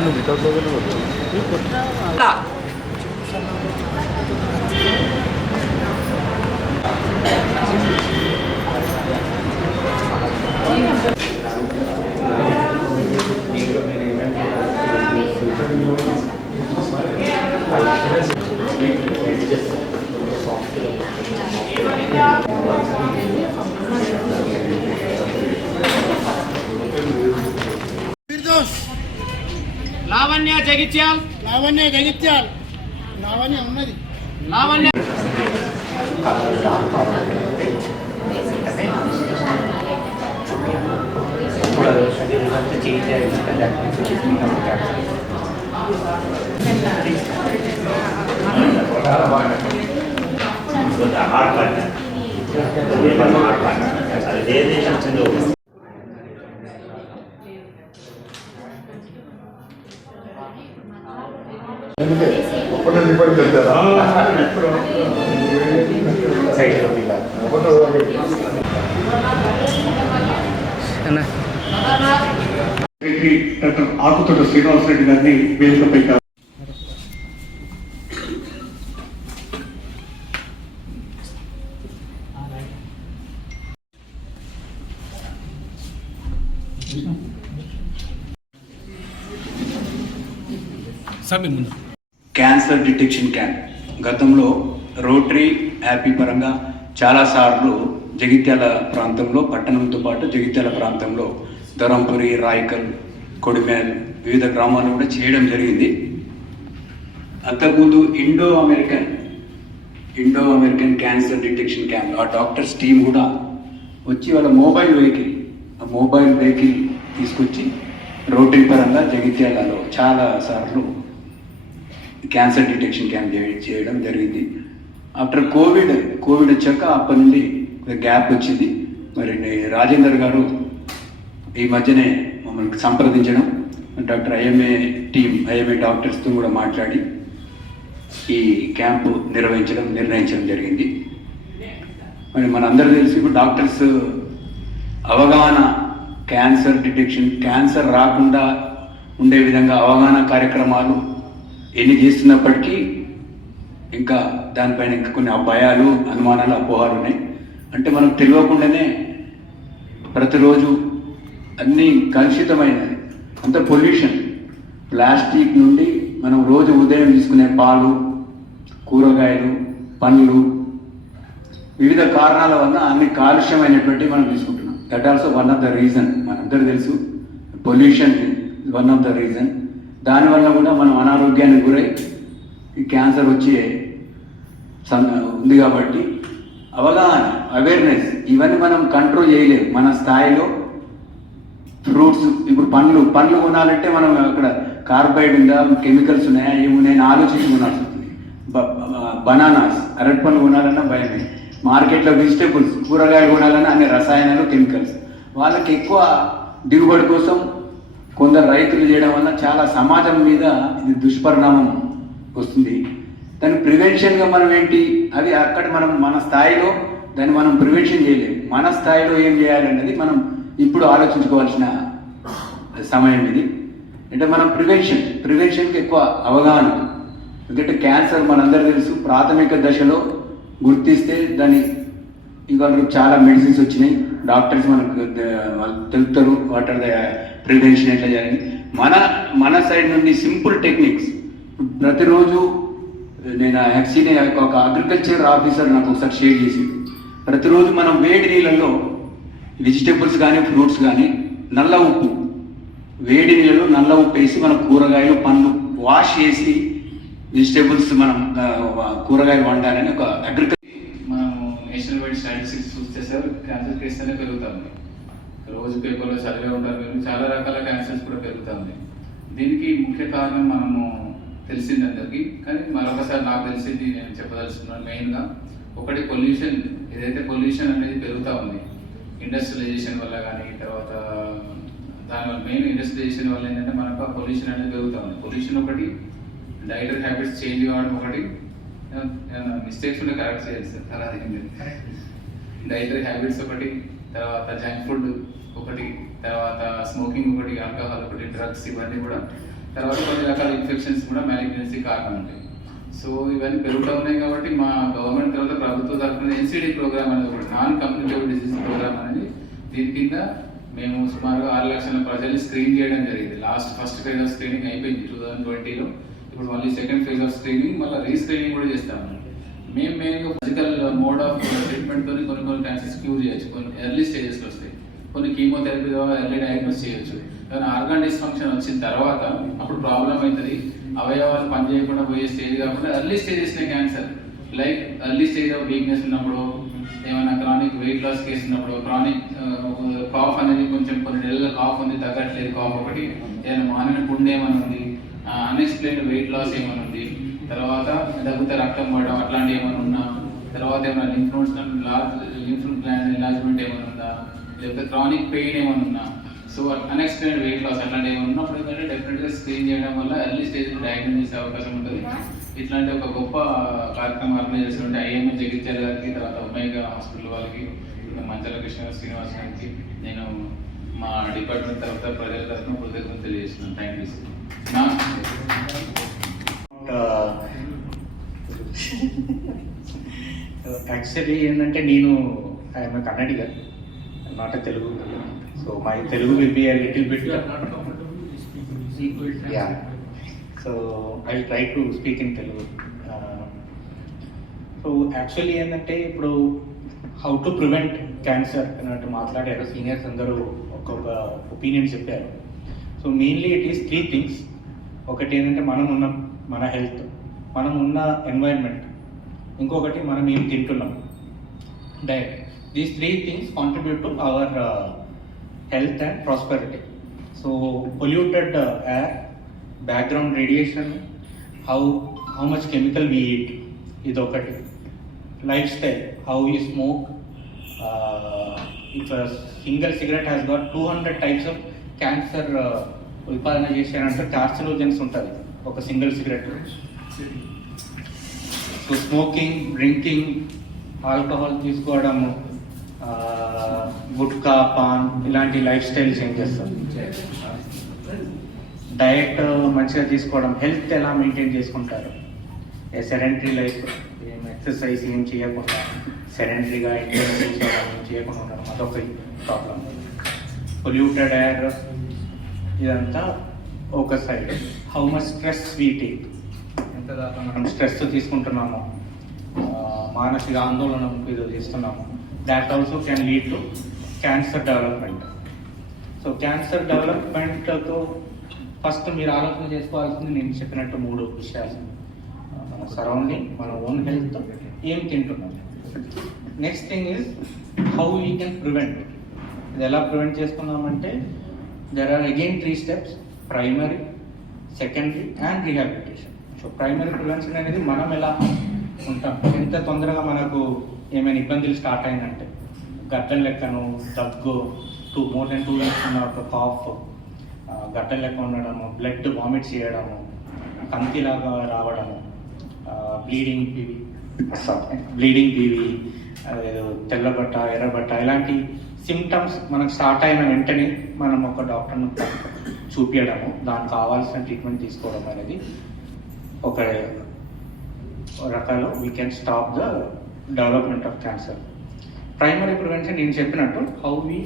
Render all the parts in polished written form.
నువ్వు without logo Lavanya Jagtial Lavanya ఉన్నది Lavanya doctor Akuthota Srinivasa Reddy గారిని వేదికపై క్యాన్సర్ డిటెక్షన్ క్యాంప్ గతంలో రోటరీ హ్యాపీ పరంగా చాలాసార్లు జగిత్యాల ప్రాంతంలో పట్టణంతో పాటు జగిత్యాల ప్రాంతంలో ధరంపురి, రాయకల్, కొడిమేల్ వివిధ గ్రామాలు కూడా చేయడం జరిగింది. అంతకుముందు Indo American cancer detection camp ఆ డాక్టర్స్ టీం కూడా వచ్చి వాళ్ళ మొబైల్ వెహికల్ తీసుకొచ్చి రోటరీ పరంగా జగిత్యాలలో చాలాసార్లు క్యాన్సర్ డిటెక్షన్ క్యాంప్ చేయడం జరిగింది. ఆఫ్టర్ కోవిడ్ వచ్చాక అప్పటి నుండి గ్యాప్ వచ్చింది. మరి రాజేందర్ గారు ఈ మధ్యనే మమ్మల్ని సంప్రదించడం, డాక్టర్ ఐఎంఏ డాక్టర్స్తో కూడా మాట్లాడి ఈ క్యాంపు నిర్ణయించడం జరిగింది. మరి మనందరూ తెలిసి ఇప్పుడు డాక్టర్స్ అవగాహన, క్యాన్సర్ డిటెక్షన్, క్యాన్సర్ రాకుండా ఉండే విధంగా అవగాహన కార్యక్రమాలు ఎన్ని చేస్తున్నప్పటికీ ఇంకా దానిపైన ఇంకా కొన్ని భయాలు, అనుమానాలు, అపోహాలు ఉన్నాయి. అంటే మనకు తెలియకుండానే ప్రతిరోజు అన్నీ కలుషితమైనది, అంత పొల్యూషన్, ప్లాస్టిక్ నుండి మనం రోజు ఉదయం తీసుకునే పాలు, కూరగాయలు, పండ్లు, వివిధ కారణాల వల్ల అన్ని కాలుష్యమైనటువంటి మనం తీసుకుంటున్నాం. That also one of the reason. మనందరూ తెలుసు pollution one of the reason. దానివల్ల కూడా మనం అనారోగ్యానికి గురై ఈ క్యాన్సర్ వచ్చే ఉంది. కాబట్టి అవగాహన, అవేర్నెస్, ఇవన్నీ మనం కంట్రోల్ చేయలేము మన స్థాయిలో. ఫ్రూట్స్, ఇప్పుడు పండ్లు కొనాలంటే మనం అక్కడ కార్బైడ్ ఉందా, కెమికల్స్ ఉన్నాయా, ఏమున్నాయని ఆలోచించి కొనాల్సి వస్తుంది. బనానాస్, అరటి పండ్లు కొనాలన్నా భయమే. మార్కెట్లో వెజిటేబుల్స్, కూరగాయలు కొనాలన్నా అన్ని రసాయనాలు, కెమికల్స్. వాళ్ళకి ఎక్కువ దిగుబడి కోసం కొందరు రైతులు చేయడం వల్ల చాలా సమాజం మీద ఇది దుష్పరిణామం వస్తుంది. దాని ప్రివెన్షన్గా మనం ఏంటి, అది అక్కడ మనం మన స్థాయిలో దాన్ని మనం ప్రివెన్షన్ చేయలేము. మన స్థాయిలో ఏం చేయాలన్నది మనం ఇప్పుడు ఆలోచించుకోవాల్సిన సమయం ఇది. అంటే మనం ప్రివెన్షన్కి ఎక్కువ అవగాహన. ఎందుకంటే క్యాన్సర్ మనందరూ తెలుసు, ప్రాథమిక దశలో గుర్తిస్తే దాన్ని ఇవాళ చాలా మెడిసిన్స్ వచ్చినాయి. డాక్టర్స్ మనకు తెలుపుతారు వాట్ ఆర్ ద ప్రివెన్షన్ ఎట్లా చేయాలని. మన సైడ్ నుండి సింపుల్ టెక్నిక్స్ ప్రతిరోజు నేను యాక్చువల్లీ ఒక అగ్రికల్చర్ ఆఫీసర్ నాకు ఒకసారి షేర్ చేసి, ప్రతిరోజు మనం వేడి నీళ్ళల్లో వెజిటేబుల్స్ కానీ ఫ్రూట్స్ కానీ వేడి నీళ్ళలో నల్ల ఉప్పు వేసి మనం కూరగాయలు, పండ్లు వాష్ చేసి వెజిటేబుల్స్ మనం కూరగాయలు వండాలని ఒక అగ్రికల్చర్. మనం నేషనల్ వైడ్ స్టాటిస్టిక్స్ చూస్తే సార్ క్యాన్సర్ కేసు అనేది పెరుగుతుంది. రోజు పేపర్లో చదివే ఉంటారు మీరు, చాలా రకాల క్యాన్సర్స్ కూడా పెరుగుతుంది. దీనికి ముఖ్య కారణం మనము తెలిసింది అందరికీ, కానీ మరొకసారి నాకు తెలిసింది నేను చెప్పదలుచుకున్నాను. మెయిన్గా ఒకటి పొల్యూషన్. ఏదైతే పొల్యూషన్ అనేది పెరుగుతూ ఉంది ఇండస్ట్రియలైజేషన్ వల్ల కానీ, తర్వాత దానివల్ల మెయిన్ ఇండస్ట్రియలైజేషన్ వల్ల ఏంటంటే మనకు పొల్యూషన్ అనేది పెరుగుతూ ఉంది. పొల్యూషన్ ఒకటి, డైటరీ హ్యాబిట్స్ చేంజ్ కావడం ఒకటి. మిస్టేక్స్ ఉంటే కరెక్ట్ చేయాలి సార్, అలా డైటరీ హ్యాబిట్స్ ఒకటి, తర్వాత జంక్ ఫుడ్ ఒకటి, తర్వాత స్మోకింగ్ ఒకటి, ఆల్కహాల్ ఒకటి, డ్రగ్స్, ఇవన్నీ కూడా తర్వాత కొన్ని రకాల ఇన్ఫెక్షన్స్ కూడా మ్యాలిగ్నెన్సీ కారణం ఉంటాయి. సో ఇవన్నీ పెరుగుతూ ఉన్నాయి కాబట్టి మా గవర్నమెంట్ తర్వాత ప్రభుత్వ తరఫున NCD ప్రోగ్రామ్ అనేది ఒకటి, నాన్ కమ్యూనికేబుల్ డిసీజ్ ప్రోగ్రామ్ అనేది, దీని కింద మేము సుమారుగా 6 లక్షల ప్రజల్ని స్క్రీన్ చేయడం జరిగింది. ఫస్ట్ ఫేజ్ ఆఫ్ స్క్రీనింగ్ అయిపోయింది 2020లో. ఇప్పుడు మళ్ళీ సెకండ్ ఫేజ్ ఆఫ్ స్క్రీనింగ్, మళ్ళీ రీస్క్రీనింగ్ కూడా చేస్తాము. మేము మెయిన్గా ఫిజికల్ మోడ్ ఆఫ్ ట్రీట్మెంట్తో కొన్ని క్యాన్సర్స్ క్యూర్ చేయొచ్చు, కొన్ని ఎర్లీ స్టేజెస్లో వస్తాయి, కొన్ని కీమోథెరపీ ద్వారా ఎర్లీ డయాగ్నోస్ చేయొచ్చు. కానీ ఆర్గాన్ డిస్ఫంక్షన్ వచ్చిన తర్వాత అప్పుడు ప్రాబ్లం అవుతుంది, అవయవాలు పనిచేయకుండా పోయే స్టేజ్ కాకుండా ఎర్లీ స్టేజెస్నే cancer, like early stage of weakness ఉన్నప్పుడు, ఏమైనా క్రానిక్ వెయిట్ లాస్ కేసు ఉన్నప్పుడు, క్రానిక్ కాఫ్ అనేది కొంచెం కొన్ని నెలల కాఫ్ ఉంది, తగ్గట్లేదు కాఫ్ ఒకటి, ఏదైనా మానిన పుండు ఏమైనా ఉంది, అన్ఎక్స్ప్లెయిన్డ్ వెయిట్ లాస్ ఏమైనా ఉంది, తర్వాత దగ్గుతే రక్తం పడడం అట్లాంటివి ఏమైనా ఉన్నా, తర్వాత ఏమైనా లింఫ్ గ్లాండ్ ఎన్లార్జ్మెంట్ ఏమైనా ఉందా, లేకపోతే క్రానిక్ పెయిన్ ఏమైనా ఉన్నా, సో అన్ఎక్స్ప్లెయిన్డ్ వెయిట్ లాస్ అట్లాంటివి ఏమైనా ఉన్నప్పుడు ఏంటంటే డెఫినెట్గా స్క్రీన్ చేయడం వల్ల ఎర్లీ స్టేజ్లో డయాగ్నోస్ చేసే అవకాశం ఉంటుంది. ఇట్లాంటి ఒక గొప్ప కార్యక్రమం ఆర్గనైజ్ చేస్తుంటే IMH జగిత్యాల గారికి, తర్వాత ఒమేగా హాస్పిటల్ వాళ్ళకి, మంచాల కృష్ణ శ్రీనివాస్ గారికి నేను మా డిపార్ట్మెంట్ తరఫున ప్రజల తరఫున కృతజ్ఞతలు తెలియజేస్తున్నాను. థ్యాంక్ యూ యాక్చువల్లీ ఏంటంటే నేను I'm Kannadiga, not Telugu. So my Telugu will be a little bit yeah, so I'll try to speak in Telugu. So actually ఏంటంటే ఇప్పుడు హౌ టు ప్రివెంట్ క్యాన్సర్ అన్నట్టు మాట్లాడారు సీనియర్స్ అందరూ, ఒక్కొక్క ఒపీనియన్ చెప్పారు. So mainly it is 3 things. ఒకటి ఏంటంటే మన హెల్త్, మనం ఉన్న ఎన్వైర్న్మెంట్, ఇంకొకటి మనం ఏం తింటున్నాం, diet. These 3 things contribute to our health and prosperity. So polluted air, background radiation, how much chemical we eat, idokati. Lifestyle, how we smoke. If a single cigarette has got 200 types of cancer ulpadana chese ante carcinogens untadi oka single cigarette. So smoking, drinking, alcohol తీసుకోవడము, gutka, pan, ఇలాంటి life style change చేస్తారు. Diet మంచిగా తీసుకోవడం, health ఎలా maintain చేసుకుంటారు, sedentary life, ఏం exercise ఏం చేయకుండా సెడెంటరీగా ఇంట్లో కూర్చోవడం, ఏం చేయకుండా ఉండడం, అదొక ప్రాబ్లం. పొల్యూటెడ్ ఎయిర్, ఇదంతా ఒక side. How much stress we take, ఎంత దాకా మనం స్ట్రెస్ తీసుకుంటున్నామో, మానసిక ఆందోళన ఇది చేస్తున్నాము, that also can lead to cancer development. So cancer డెవలప్మెంట్తో ఫస్ట్ మీరు ఆలోచన చేసుకోవాల్సింది నేను చెప్పినట్టు 3 విషయాలు. మన సరౌండింగ్, మన ఓన్ హెల్త్, ఏం తింటున్నాం. Next thing is how we can prevent. ఇది ఎలా ప్రివెంట్ చేసుకున్నామంటే there are again 3 steps: primary, secondary and rehabilitation. So primary prevention అనేది మనం ఎలా ఉంటాం, ఎంత తొందరగా మనకు ఏమైనా ఇబ్బందులు స్టార్ట్ అయిందంటే, గడ్డల లెక్కను, దగ్గు, more than 2 weeks ఉన్న ఒక కాఫ్, గడ్డల లెక్క ఉండడము, బ్లడ్ వామిట్ చేయడము, కంతిలాగా రావడము, బ్లీడింగ్ పీవి, తెల్లబట్ట, ఎర్రబట్ట, ఇలాంటి సిమ్టమ్స్ మనకు స్టార్ట్ అయిన వెంటనే మనం ఒక డాక్టర్ను చూపించడము, దానికి కావాల్సిన ట్రీట్మెంట్ తీసుకోవడం అనేది ఒక రకాలు we can stop the development of cancer. Primary prevention నేను చెప్పినట్టు how we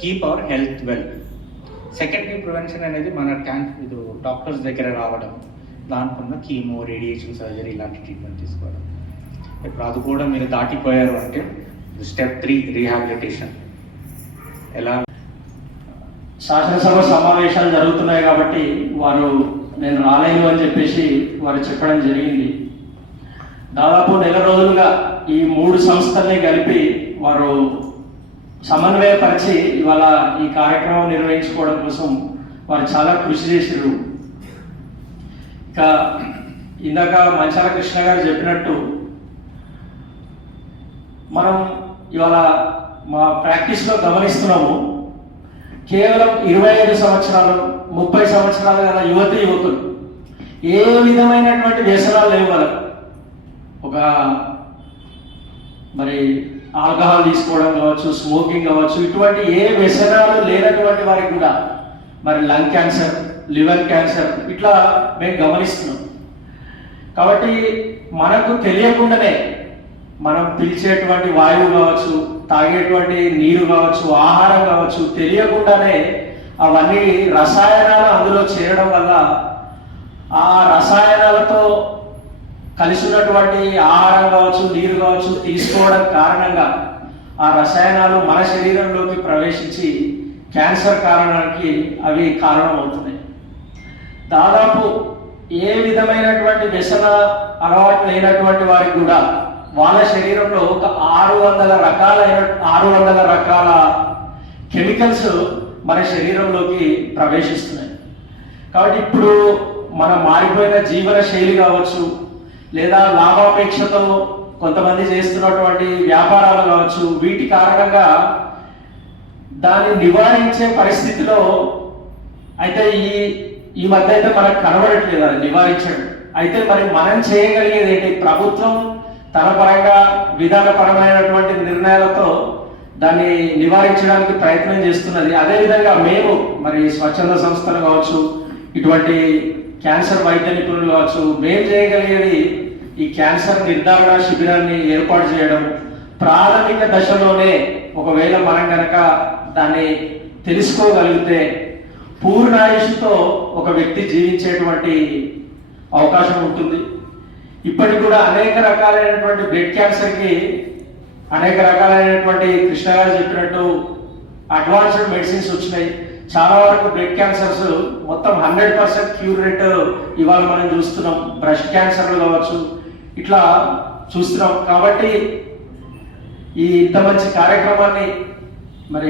keep our health well. Secondary prevention అనేది మన ఇది డాక్టర్స్ దగ్గర రావడం, దానికున్న కీమో, రేడియేషన్, సర్జరీ ఇలాంటి ట్రీట్మెంట్ తీసుకోవడం. ఇప్పుడు అది కూడా మీరు దాటిపోయారు అంటే స్టెప్ 3 రీహాబిలిటేషన్. ఎలా శాసనసభ సమావేశాలు జరుగుతున్నాయి కాబట్టి నేను రాలేను అని చెప్పేసి వారు చెప్పడం జరిగింది. దాదాపు 1 నెల రోజులుగా ఈ 3 సంస్థల్ని కలిపి వారు సమన్వయపరిచి ఇవాళ ఈ కార్యక్రమం నిర్వహించుకోవడం కోసం వారు చాలా కృషి చేశారు. ఇక ఇందాక మంచాల కృష్ణ గారు చెప్పినట్టు మనం ఇవాళ మా ప్రాక్టీస్లో గమనిస్తున్నాము, కేవలం 25 సంవత్సరాలు 30 సంవత్సరాలు గల యువకులు ఏ విధమైనటువంటి వ్యసనాలు లేవు వాళ్ళకు. ఒక మరి ఆల్కహాల్ తీసుకోవడం కావచ్చు, స్మోకింగ్ కావచ్చు, ఇటువంటి ఏ వ్యసనాలు లేనటువంటి వారికి కూడా మరి లంగ్ క్యాన్సర్, లివర్ క్యాన్సర్ ఇట్లా మేము గమనిస్తున్నాం. కాబట్టి మనకు తెలియకుండానే మనం పీల్చేటువంటి వాయువు కావచ్చు, తాగేటువంటి నీరు కావచ్చు, ఆహారం కావచ్చు, తెలియకుండానే అవన్నీ రసాయనాలు అందులో చేరడం వల్ల ఆ రసాయనాలతో కలిసి ఉన్నటువంటి ఆహారం కావచ్చు, నీరు కావచ్చు తీసుకోవడం కారణంగా ఆ రసాయనాలు మన శరీరంలోకి ప్రవేశించి క్యాన్సర్ కారణానికి అవి కారణం అవుతున్నాయి. దాదాపు ఏ విధమైనటువంటి వ్యసన అలవాటు లేనటువంటి వారికి కూడా వాళ్ళ శరీరంలో ఒక 600 రకాల కెమికల్స్ మన శరీరంలోకి ప్రవేశిస్తున్నాయి. కాబట్టి ఇప్పుడు మనం మారిపోయిన జీవన శైలి కావచ్చు, లేదా లాభాపేక్షతో కొంతమంది చేస్తున్నటువంటి వ్యాపారాలు కావచ్చు, వీటి కారణంగా దాన్ని నివారించే పరిస్థితిలో అయితే ఈ మధ్య అయితే మనకు కనబడట్లేదు అది నివారించడం. అయితే మరి మనం చేయగలిగేది ఏంటి? ప్రభుత్వం తన పరంగా విధానపరమైనటువంటి నిర్ణయాలతో దాన్ని నివారించడానికి ప్రయత్నం చేస్తున్నది. అదేవిధంగా మేము మరి స్వచ్ఛంద సంస్థలు కావచ్చు, ఇటువంటి క్యాన్సర్ వైద్య నిపుణులు కావచ్చు, మేము చేయగలిగేది ఈ క్యాన్సర్ నిర్ధారణ శిబిరాన్ని ఏర్పాటు చేయడం. ప్రాథమిక దశలోనే ఒకవేళ మనం కనుక దాన్ని తెలుసుకోగలిగితే పూర్ణాయుషుతో ఒక వ్యక్తి జీవించేటువంటి అవకాశం ఉంటుంది. ఇప్పటికి కూడా అనేక రకాలైనటువంటి బ్లడ్ క్యాన్సర్కి అనేక రకాలైనటువంటి కృష్ణ గారు చెప్పినట్టు అడ్వాన్స్డ్ మెడిసిన్స్ వచ్చినాయి. చాలా వరకు బ్లడ్ క్యాన్సర్స్ మొత్తం 100% క్యూర్ రేట్ ఇవాళ మనం చూస్తున్నాం. బ్రెస్ట్ క్యాన్సర్లు కావచ్చు, ఇట్లా చూస్తున్నాం. కాబట్టి ఇంత మంచి కార్యక్రమాన్ని మరి